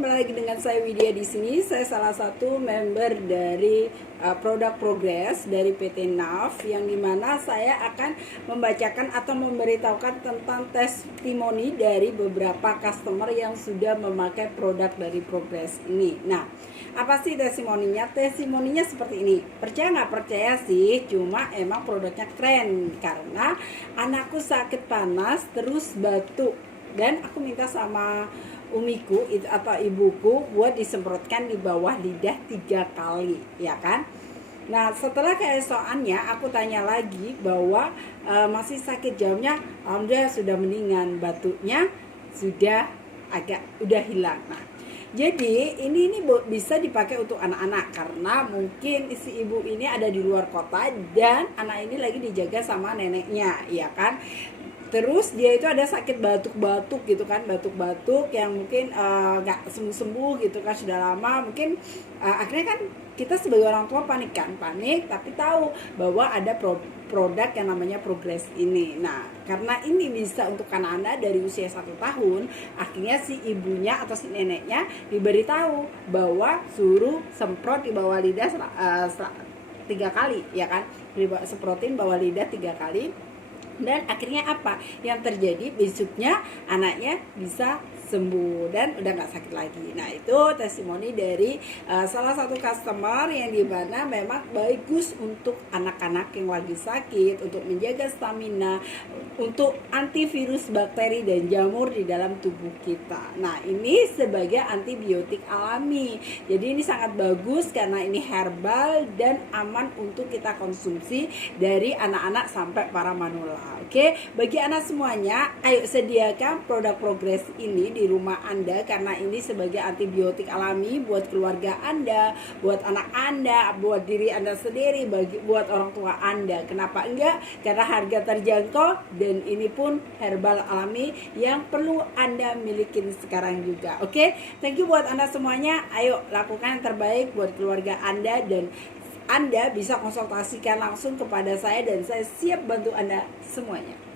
kembali lagi dengan saya Widya di sini. Saya salah satu member dari Produk Progress dari PT NAF, yang dimana saya akan membacakan atau memberitahukan tentang testimoni dari beberapa customer yang sudah memakai produk dari Progress ini. Nah, apa sih testimoninya? Testimoninya seperti ini. Percaya nggak percaya sih, cuma emang produknya keren karena anakku sakit panas terus batuk, dan aku minta sama umiku atau ibuku buat disemprotkan di bawah lidah 3 kali, ya kan. Nah, setelah keesokannya aku tanya lagi bahwa masih sakit, jawabnya alhamdulillah sudah mendingan, batuknya udah hilang. Nah, jadi ini bisa dipakai untuk anak-anak karena mungkin si ibu ini ada di luar kota dan anak ini lagi dijaga sama neneknya, ya kan. Terus dia itu ada sakit batuk-batuk gitu kan, batuk-batuk yang mungkin nggak sembuh-sembuh gitu kan, sudah lama. Mungkin akhirnya kan kita sebagai orang tua panik, tapi tahu bahwa ada produk yang namanya Progress ini. Nah, karena ini bisa untuk anak-anak dari usia 1 tahun, akhirnya si ibunya atau si neneknya diberitahu bahwa suruh semprot di bawah lidah 3 kali, ya kan, semprotin bawah lidah 3 kali. Dan akhirnya apa yang terjadi? Besoknya anaknya bisa sembuh dan udah nggak sakit lagi. Nah, itu testimoni dari salah satu customer yang dimana memang bagus untuk anak-anak yang lagi sakit, untuk menjaga stamina, untuk antivirus bakteri dan jamur di dalam tubuh kita. Nah, ini sebagai antibiotik alami. Jadi ini sangat bagus karena ini herbal dan aman untuk kita konsumsi dari anak-anak sampai para manula. Oke, bagi anak semuanya, ayo sediakan produk Progress ini di rumah Anda karena ini sebagai antibiotik alami buat keluarga Anda, buat anak Anda, buat diri Anda sendiri, buat orang tua Anda. Kenapa enggak? Karena harga terjangkau dan ini pun herbal alami yang perlu Anda miliki sekarang juga. Oke, thank you buat Anda semuanya. Ayo lakukan yang terbaik buat keluarga Anda, dan Anda bisa konsultasikan langsung kepada saya dan saya siap bantu Anda semuanya.